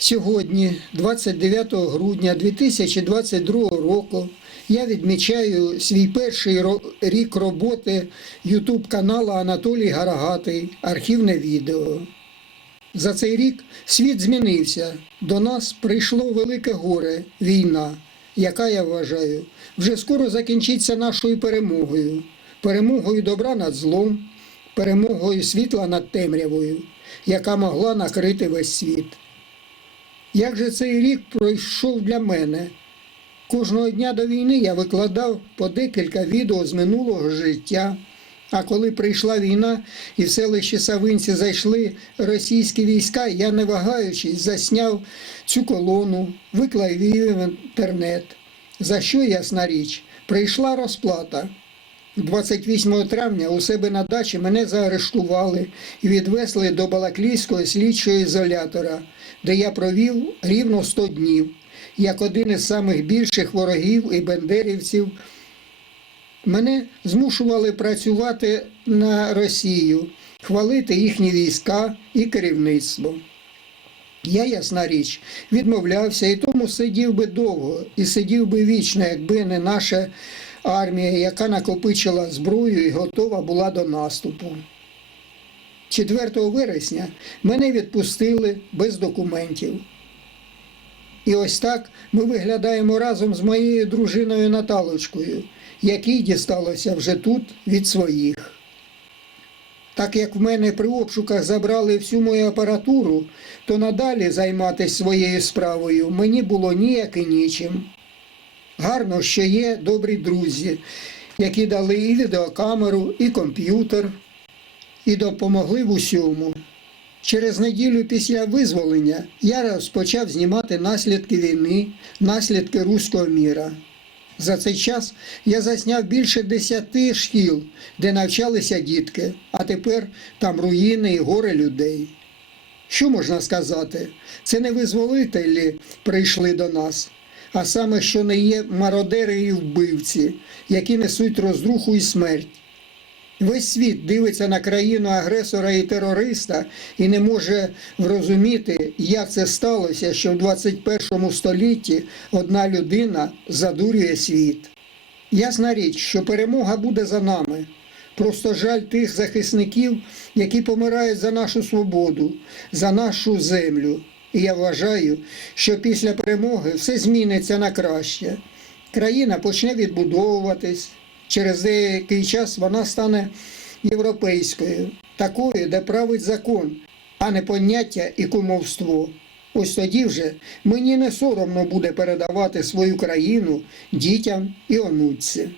Сьогодні, 29 грудня 2022 року, я відмічаю свій перший рік роботи YouTube каналу Анатолій Гарагатий Архівне відео. За цей рік світ змінився. До нас прийшло велике горе війна, яка я вважаю, вже скоро закінчиться нашою перемогою, перемогою добра над злом, перемогою світла над темрявою, яка могла накрити весь світ. Як же цей рік пройшов для мене? Кожного дня до війни я викладав по декілька відео з минулого життя. А коли прийшла війна і в селище Савинці зайшли російські війська, я не вагаючись засняв цю колону, виклав її в інтернет. За що, ясна річ, прийшла розплата. 28 травня у себе на дачі мене заарештували і відвезли до Балаклійського слідчого ізолятора, де я провів рівно 100 днів, як один із самих більших ворогів і бендерівців. Мене змушували працювати на Росію, хвалити їхні війська і керівництво. Я, ясна річ, відмовлявся і тому сидів би довго і сидів би вічно, якби не наша армія, яка накопичила зброю і готова була до наступу. 4 вересня мене відпустили без документів. І ось так ми виглядаємо разом з моєю дружиною Наталочкою, якій дісталося вже тут від своїх. Так як в мене при обшуках забрали всю мою апаратуру, то надалі займатися своєю справою мені було ніяк і нічим. Гарно, що є добрі друзі, які дали і відеокамеру, і комп'ютер, і допомогли в усьому. Через неділю після визволення я розпочав знімати наслідки війни, наслідки руського міра. За цей час я засняв більше десяти шкіл, де навчалися дітки, а тепер там руїни і гори людей. Що можна сказати? Це не визволителі прийшли до нас, а саме, що не є мародери і вбивці, які несуть розруху і смерть. Весь світ дивиться на країну агресора і терориста і не може врозуміти, як це сталося, що в 21 столітті одна людина задурює світ. Ясна річ, що перемога буде за нами. Просто жаль тих захисників, які помирають за нашу свободу, за нашу землю. І я вважаю, що після перемоги все зміниться на краще. Країна почне відбудовуватись. Через деякий час вона стане європейською, такою, де править закон, а не поняття і кумовство. Ось тоді вже мені не соромно буде передавати свою країну дітям і онуці.